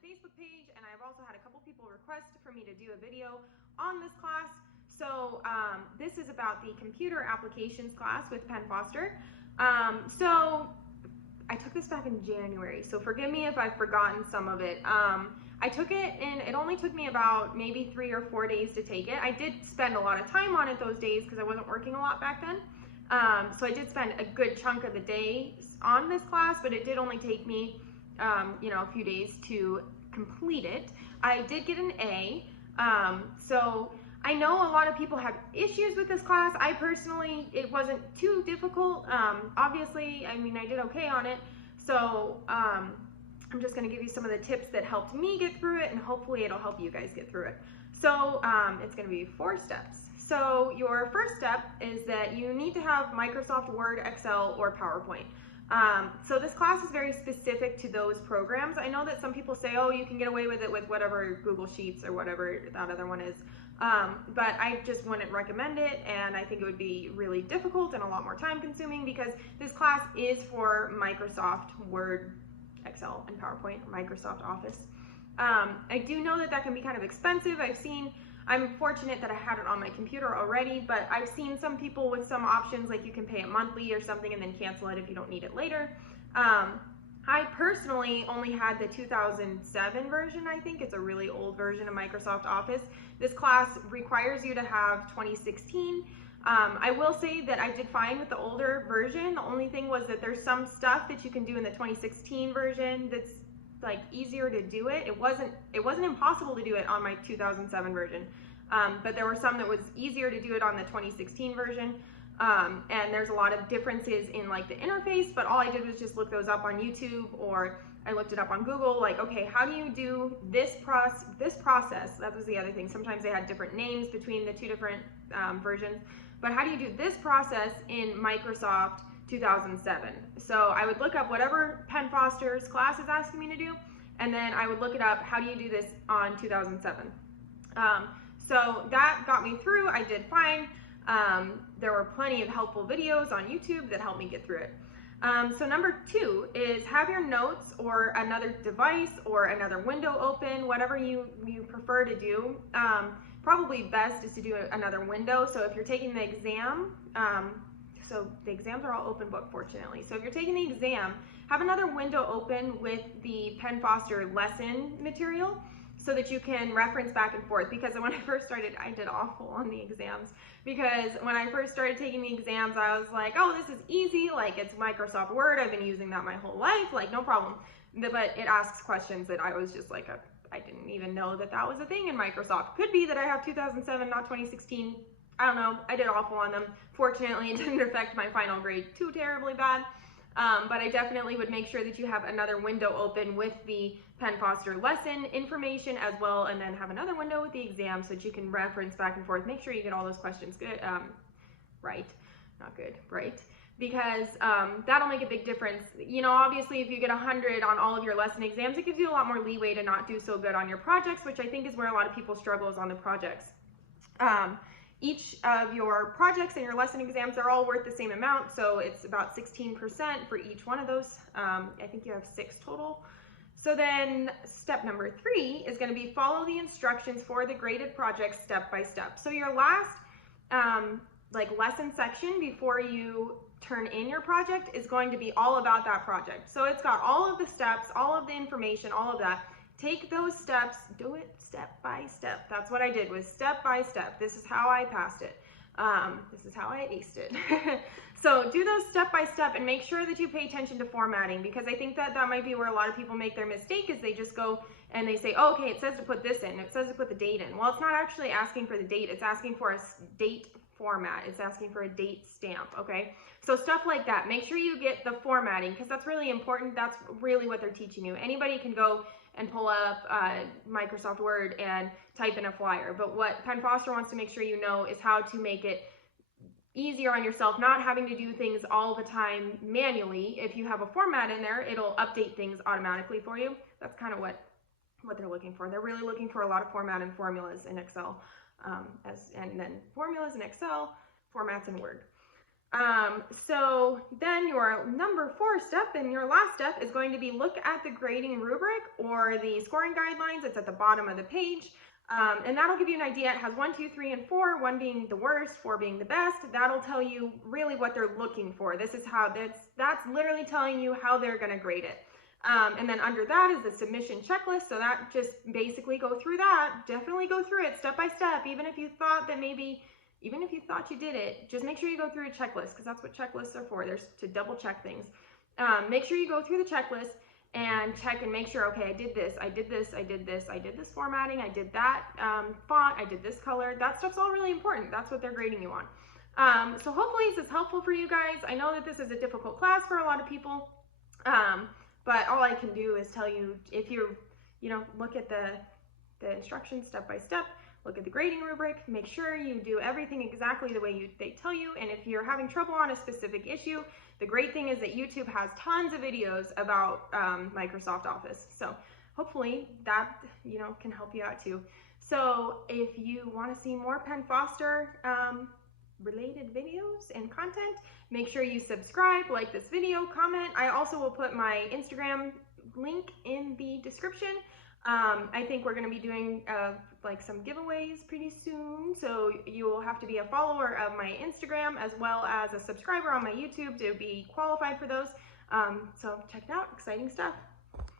the Facebook page, and I've also had a couple people request for me to do a video on this class. So this is about the computer applications class with Penn Foster. So I took this back in January, so forgive me if I've forgotten some of it. I took it and it only took me about maybe 3 or 4 days to take it. I did spend a lot of time on it those days because I wasn't working a lot back then. So I did spend a good chunk of the day on this class, but it did only take me a few days to complete it. I did get an A. So I know a lot of people have issues with this class. I personally, it wasn't too difficult. Obviously, I mean, I did okay on it. So I'm just gonna give you some of the tips that helped me get through it, and hopefully it'll help you guys get through it. So it's gonna be 4 steps. So your first step is that you need to have Microsoft Word, Excel, or PowerPoint. So this class is very specific to those programs. I know that some people say, oh, you can get away with it with whatever Google Sheets or whatever that other one is. But I just wouldn't recommend it, and I think it would be really difficult and a lot more time consuming because this class is for Microsoft Word, Excel, and PowerPoint, Microsoft Office. I do know that that can be kind of expensive. I'm fortunate that I had it on my computer already, but I've seen some people with some options, like you can pay it monthly or something and then cancel it if you don't need it later. I personally only had the 2007 version, I think. It's a really old version of Microsoft Office. This class requires you to have 2016. I will say that I did fine with the older version. The only thing was that there's some stuff that you can do in the 2016 version that's like easier to do it. It wasn't impossible to do it on my 2007 version, but there were some that was easier to do it on the 2016 version. And there's a lot of differences in like the interface, but all I did was just look those up on YouTube, or I looked it up on Google, like, okay, how do you do this process? That was the other thing. Sometimes they had different names between the 2 different versions, but how do you do this process in Microsoft 2007? So I would look up whatever Penn Foster's class is asking me to do, and then I would look it up, how do you do this on 2007? So that got me through. I did fine. There were plenty of helpful videos on YouTube that helped me get through it. So number 2 is have your notes or another device or another window open, whatever you prefer to do. Probably best is to do another window. So if you're taking the exam, so the exams are all open book, fortunately. So if you're taking the exam, have another window open with the Penn Foster lesson material so that you can reference back and forth. Because when I first started, I did awful on the exams. Because when I first started taking the exams, I was like, oh, this is easy. Like, it's Microsoft Word. I've been using that my whole life. Like, no problem. But it asks questions that I was just like, I didn't even know that that was a thing in Microsoft. Could be that I have 2007, not 2016. I don't know. I did awful on them. Fortunately, it didn't affect my final grade too terribly bad. But I definitely would make sure that you have another window open with the Penn Foster lesson information as well, and then have another window with the exam so that you can reference back and forth. Make sure you get all those questions good, right, not good, right, because that'll make a big difference. You know, obviously if you get 100 on all of your lesson exams, it gives you a lot more leeway to not do so good on your projects, which I think is where a lot of people struggle, is on the projects. Each of your projects and your lesson exams are all worth the same amount, so it's about 16% for each one of those. I think you have 6 total. So then step number 3 is going to be follow the instructions for the graded project step by step. So your last lesson section before you turn in your project is going to be all about that project. So it's got all of the steps, all of the information, all of that. Take those steps, do it step by step. That's what I did, was step by step. This is how I passed it. This is how I aced it. So do those step by step and make sure that you pay attention to formatting, because I think that that might be where a lot of people make their mistake, is they just go and they say, oh, okay, it says to put this in, it says to put the date in. Well, it's not actually asking for the date, it's asking for a date format, it's asking for a date stamp, okay? So stuff like that, make sure you get the formatting, because that's really important. That's really what they're teaching you. Anybody can go and pull up Microsoft Word and type in a flyer, but what Penn Foster wants to make sure you know is how to make it easier on yourself, not having to do things all the time manually. If you have a format in there, it'll update things automatically for you. That's kind of what they're looking for. They're really looking for a lot of format and formulas in Excel, and then formulas in Excel, formats in Word. So then your number 4 step and your last step is going to be look at the grading rubric or the scoring guidelines. It's at the bottom of the page. And that'll give you an idea. It has 1, 2, 3, and 4, 1 being the worst, 4 being the best. That'll tell you really what they're looking for. This is how that's literally telling you how they're going to grade it. And then under that is the submission checklist. So that just basically go through that. Definitely go through it step by step. Even if you thought you did it, just make sure you go through a checklist, because that's what checklists are for. There's to double check things. Make sure you go through the checklist and check and make sure, okay, I did this, I did this, I did this, I did this formatting, I did that font, I did this color. That stuff's all really important. That's what they're grading you on. So hopefully this is helpful for you guys. I know that this is a difficult class for a lot of people, but all I can do is tell you, if you look at the instructions step by step, look at the grading rubric, make sure you do everything exactly the way they tell you. And if you're having trouble on a specific issue, the great thing is that YouTube has tons of videos about Microsoft Office. So hopefully that can help you out too. So if you want to see more Penn Foster related videos and content, make sure you subscribe, like this video, comment. I also will put my Instagram link in the description. I think we're going to be doing like some giveaways pretty soon, so you will have to be a follower of my Instagram as well as a subscriber on my YouTube to be qualified for those. So check it out, exciting stuff.